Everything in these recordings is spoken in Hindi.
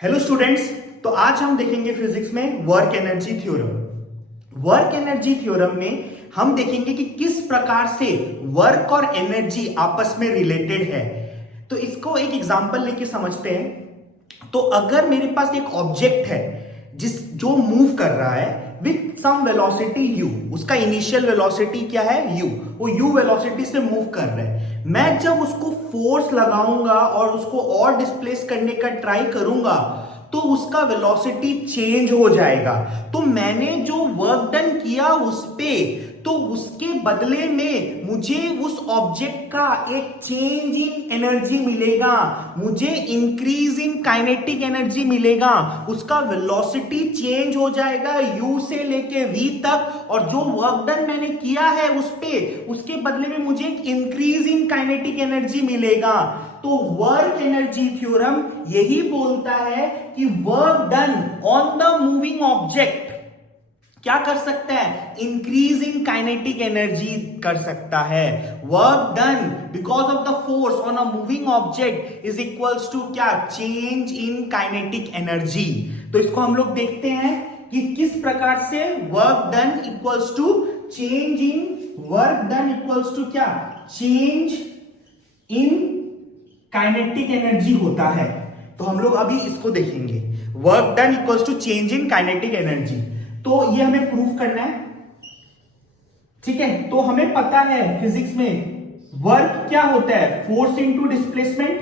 Hello students. तो आज हम देखेंगे फिजिक्स में work energy theorem. Work energy theorem में हम देखेंगे कि किस प्रकार से वर्क और एनर्जी आपस में रिलेटेड है। तो इसको एक एग्जांपल लेके समझते हैं। तो अगर मेरे पास एक ऑब्जेक्ट है जो मूव कर रहा है विथ सम वेलोसिटी u, उसका इनिशियल वेलोसिटी क्या है u, वो u वेलोसिटी से मूव कर रहा है। मैं जब उसको फोर्स लगाऊंगा और उसको और डिस्प्लेस करने का ट्राई करूंगा तो उसका वेलोसिटी चेंज हो जाएगा। तो मैंने जो वर्क डन किया उस पे, तो उसके बदले में मुझे उस ऑब्जेक्ट का एक चेंज इन एनर्जी मिलेगा, मुझे इंक्रीज इन काइनेटिक एनर्जी मिलेगा। उसका वेलोसिटी चेंज हो जाएगा u से लेके v तक, और जो वर्क डन मैंने किया है उस पे, उसके बदले में मुझे एक इंक्रीज इन काइनेटिक एनर्जी मिलेगा। तो वर्क एनर्जी थ्योरम यही बोलता है कि work done on the moving object क्या कर सकता है, इंक्रीज इन काइनेटिक एनर्जी कर सकता है। Work done because of the force on a moving object is equals to क्या, चेंज इन काइनेटिक एनर्जी। तो इसको हम लोग देखते हैं कि किस प्रकार से work done equals to change in, work done equals to क्या, चेंज इन काइनेटिक एनर्जी होता है। तो हम लोग अभी इसको देखेंगे, work done equals to change in kinetic energy. तो ये हमें प्रूफ करना है, ठीक है। तो हमें पता है फिजिक्स में वर्क क्या होता है, force into displacement.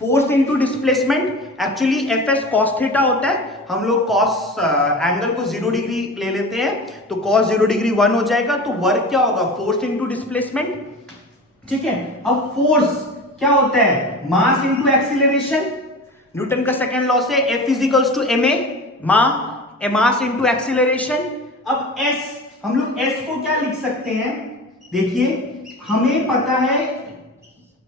Force into displacement actually F S cos theta होता है। हम लोग कॉस एंगल को 0 डिग्री ले लेते हैं, तो कॉस 0 डिग्री 1 हो जाएगा। तो वर्क क्या होगा, फोर्स इंटू डिस्प्लेसमेंट, ठीक है। अब फोर्स क्या होता है, मास इंटू एक्सीलरेशन। न्यूटन का सेकंड लॉ से F equals to ma, mass into acceleration. अब s, हम लोग s को क्या लिख सकते हैं, देखिए हमें पता है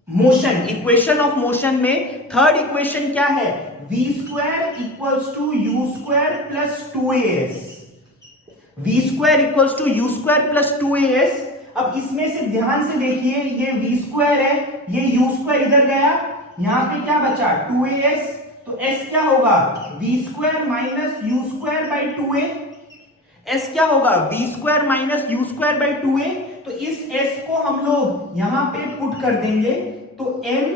मोशन, इक्वेशन ऑफ मोशन में थर्ड इक्वेशन क्या है, v square equals to u square plus 2as। v square equals to u square plus 2as। अब इसमें से ध्यान से देखिए, ये v स्क्वायर है, ये u स्क्वायर इधर गया, यहां पे क्या बचा 2as। तो s क्या होगा, v square minus you square by 2a। s क्या होगा, v square minus you square by 2a। तो इस s को हम लोग यहां पे पुट कर देंगे, तो m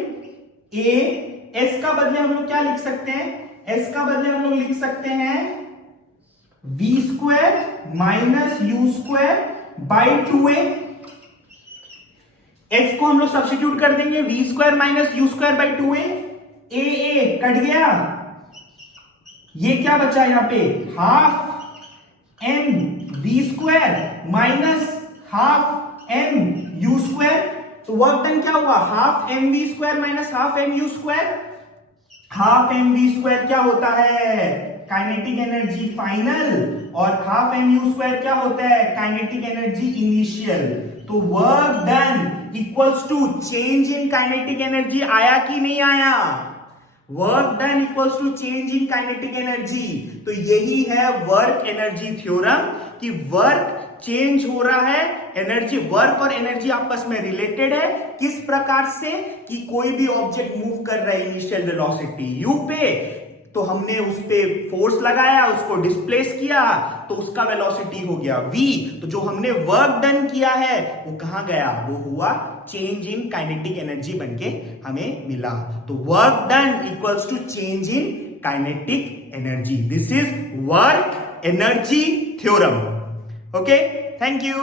a, s का बदले हम लोग क्या लिख सकते हैं, s का बदले हम लोग लिख सकते हैं v square minus you square by 2a। s को हम लोग सब्स्टिट्यूट कर देंगे, v square minus you square by 2a। a cut गया, ये क्या बचा यहां पे, half m v square minus half m u square. तो वर्क डन क्या हुआ, half m v square minus half m u square. Half m v square क्या होता है, काइनेटिक एनर्जी फाइनल, और हाफ m u स्क्वायर क्या होता है, काइनेटिक एनर्जी इनिशियल। तो work done equals to change in kinetic energy, आया कि नहीं आया, work done equals to change in kinetic energy. तो यही है वर्क एनर्जी थ्योरम कि वर्क चेंज हो रहा है, एनर्जी, वर्क और एनर्जी आपस में रिलेटेड है। किस प्रकार से कि कोई भी ऑब्जेक्ट मूव कर रहा है इनिशियल वेलोसिटी u पे, तो हमने उस पे फोर्स लगाया, उसको डिस्प्लेस किया, तो उसका वेलोसिटी हो गया v। तो जो हमने वर्क डन किया है वो कहां गया, वो हुआ चेंज इन काइनेटिक एनर्जी बनके हमें मिला। तो work done equals to change in kinetic energy. This is work energy theorem. Okay, thank you.